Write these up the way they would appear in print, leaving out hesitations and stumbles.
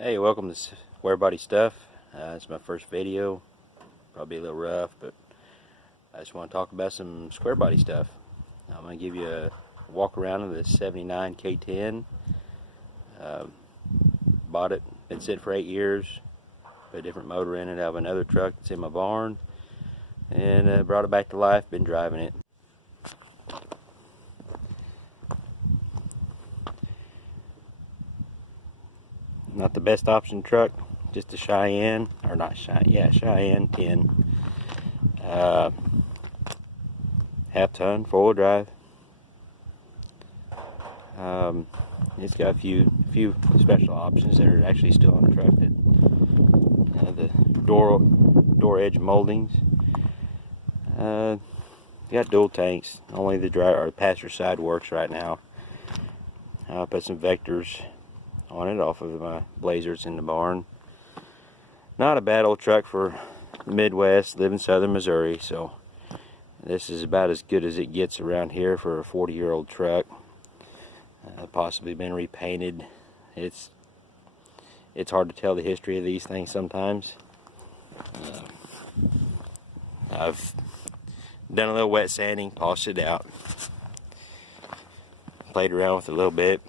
Hey, welcome to Square Body Stuff. It's my first video. Probably a little rough, but I just want to talk about some square body stuff. I'm going to give you a walk around of this 79 K10. Bought it, been sitting for 8 years. Put a different motor in it out of another truck that's in my barn. And brought it back to life, been driving it. Not the best option truck, just a Cheyenne, or not Cheyenne, yeah, Cheyenne 10. Half ton, 4-wheel drive. It's got a few special options that are actually still on the truck. That, the door edge moldings. You got dual tanks. Only the driver or the passenger side works right now. I put some vectors on it off of my Blazers in the barn. Not a bad old truck for the Midwest. Live in southern Missouri, so this is about as good as it gets around here for a 40-year-old truck. Possibly been repainted. It's hard to tell the history of these things sometimes. I've done a little wet sanding, polished it out, played around with it a little bit.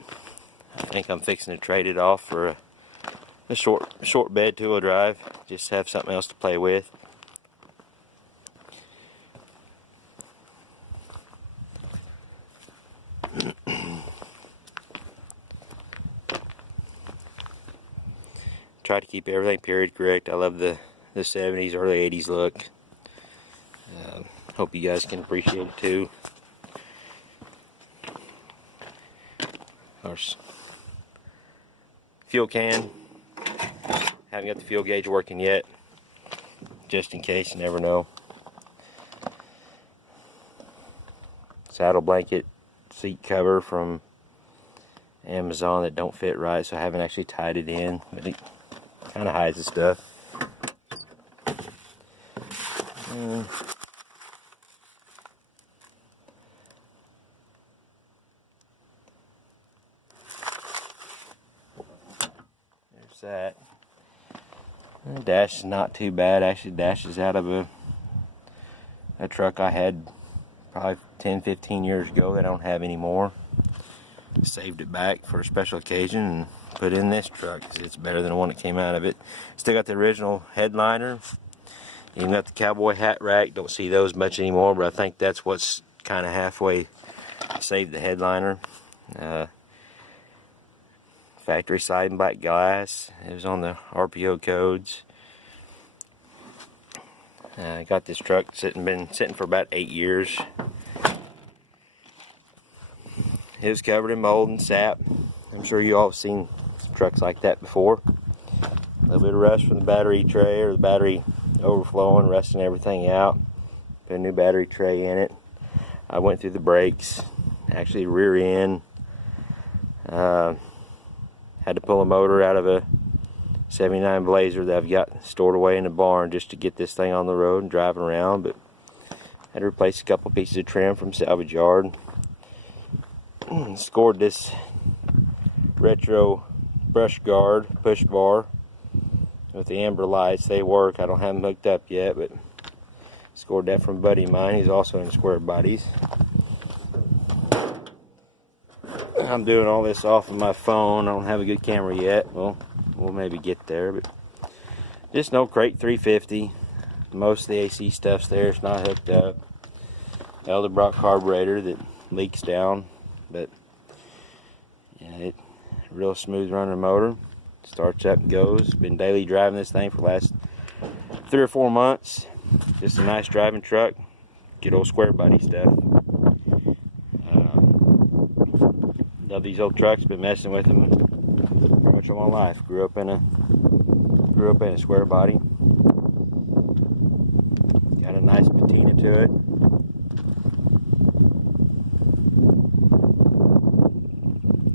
I think I'm fixing to trade it off for a short bed 2-wheel drive. Just have something else to play with. Try to keep everything period correct. I love the 70s, early 80s look. Hope you guys can appreciate it too. Of course, fuel can. Haven't got the fuel gauge working yet, just in case, you never know. Saddle blanket seat cover from Amazon that don't fit right, so I haven't actually tied it in, but it kind of hides the stuff. There's that. The dash is not too bad. Actually, dash is out of a truck I had probably 10-15 years ago that I don't have anymore. Saved it back for a special occasion and put in this truck because it's better than the one that came out of it. Still got the original headliner. Even got the cowboy hat rack. Don't see those much anymore, but I think that's what's kind of halfway saved the headliner. Factory side and black glass. It was on the RPO codes. I got this truck been sitting for about 8 years. It was covered in mold and sap. I'm sure you all have seen trucks like that before. A little bit of rust from the battery tray, or the battery overflowing, rusting everything out. Put a new battery tray in it. I went through the brakes, actually rear end. Had to pull a motor out of a 79 Blazer that I've got stored away in the barn just to get this thing on the road and driving around. But had to replace a couple pieces of trim from salvage yard. Scored this retro brush guard push bar with the amber lights. They work. I don't have them hooked up yet, but scored that from a buddy of mine. He's also in Square Bodies. I'm doing all this off of my phone. I don't have a good camera yet. Well, we'll maybe get there, but just no crate 350. Most of the AC stuff's there. It's not hooked up. Elderbrock carburetor that leaks down, but yeah, it real smooth running motor. Starts up and goes. Been daily driving this thing for the last 3 or 4 months. Just a nice driving truck. Good old Square Body stuff. Love these old trucks. Been messing with them pretty much all my life. Grew up in a Square Body. Got a nice patina to it.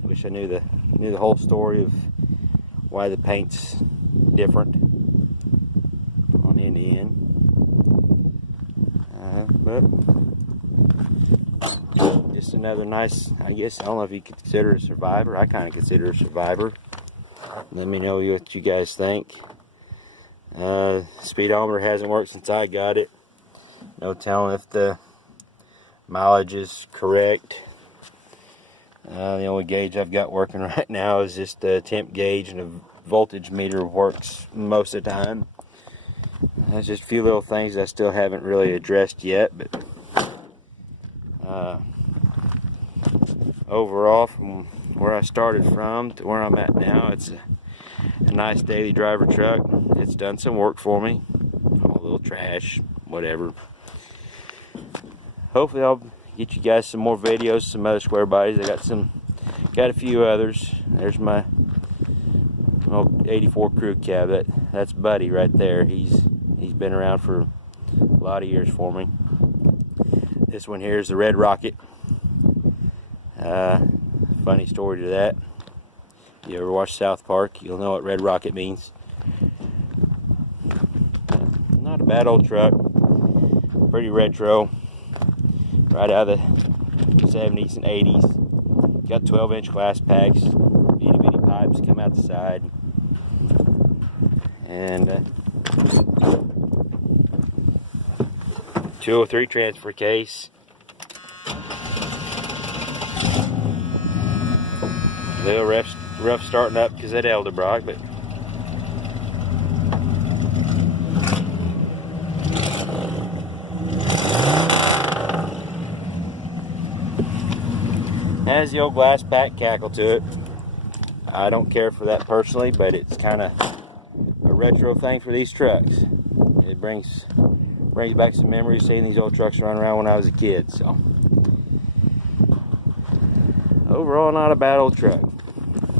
Wish I knew the whole story of why the paint's different on end to end. But just another nice, I guess, I don't know if you could consider it a survivor. I kind of consider it a survivor. Let me know what you guys think. Speedometer hasn't worked since I got it. No telling if the mileage is correct. The only gauge I've got working right now is just the temp gauge, and the voltage meter works most of the time. There's just a few little things I still haven't really addressed yet, but overall, from where I started from to where I'm at now, it's a nice daily driver truck. It's done some work for me. A little trash, whatever. Hopefully I'll get you guys some more videos, some other square bodies. I got a few others. There's my old 84 crew cab. That's Buddy right there. He's been around for a lot of years for me. This one here is the Red Rocket. Funny story to that. If you ever watch South Park, you'll know what Red Rocket means. Not a bad old truck. Pretty retro. Right out of the 70s and 80s. Got 12-inch glass packs. Itty bitty pipes come out the side. And 203 transfer case. A little rough starting up because that Elderbrock, but has the old glass pack cackle to it. I don't care for that personally, but it's kind of a retro thing for these trucks. It brings back some memories seeing these old trucks run around when I was a kid. So overall, not a bad old truck.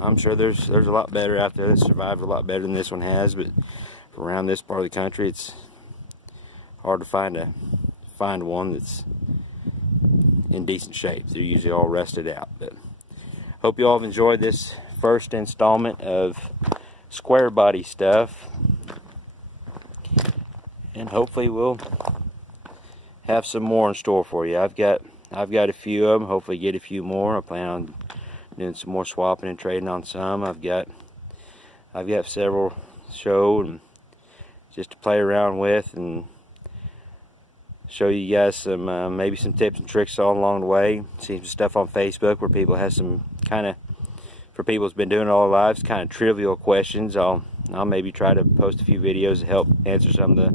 I'm sure there's a lot better out there that survived a lot better than this one has, but around this part of the country, it's hard to find one that's in decent shape. They're usually all rusted out. But hope you all have enjoyed this first installment of square body stuff, and hopefully we'll have some more in store for you. I've got a few of them. Hopefully get a few more. I plan on doing some more swapping and trading on some. I've got several show and just to play around with and show you guys some maybe some tips and tricks all along the way. See some stuff on Facebook where people have some kind of, for people who's been doing it all their lives, kind of trivial questions. I'll maybe try to post a few videos to help answer some of the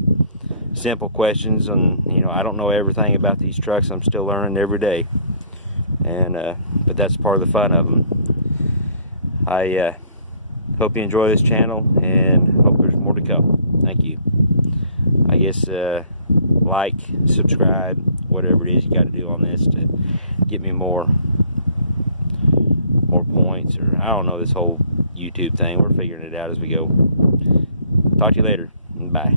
simple questions. And I don't know everything about these trucks. I'm still learning every day, and but that's part of the fun of them. I hope you enjoy this channel, and hope there's more to come. Thank you. I guess like, subscribe, whatever it is you got to do on this to get me more points, or I don't know, this whole YouTube thing. We're figuring it out as we go. Talk to you later. Bye.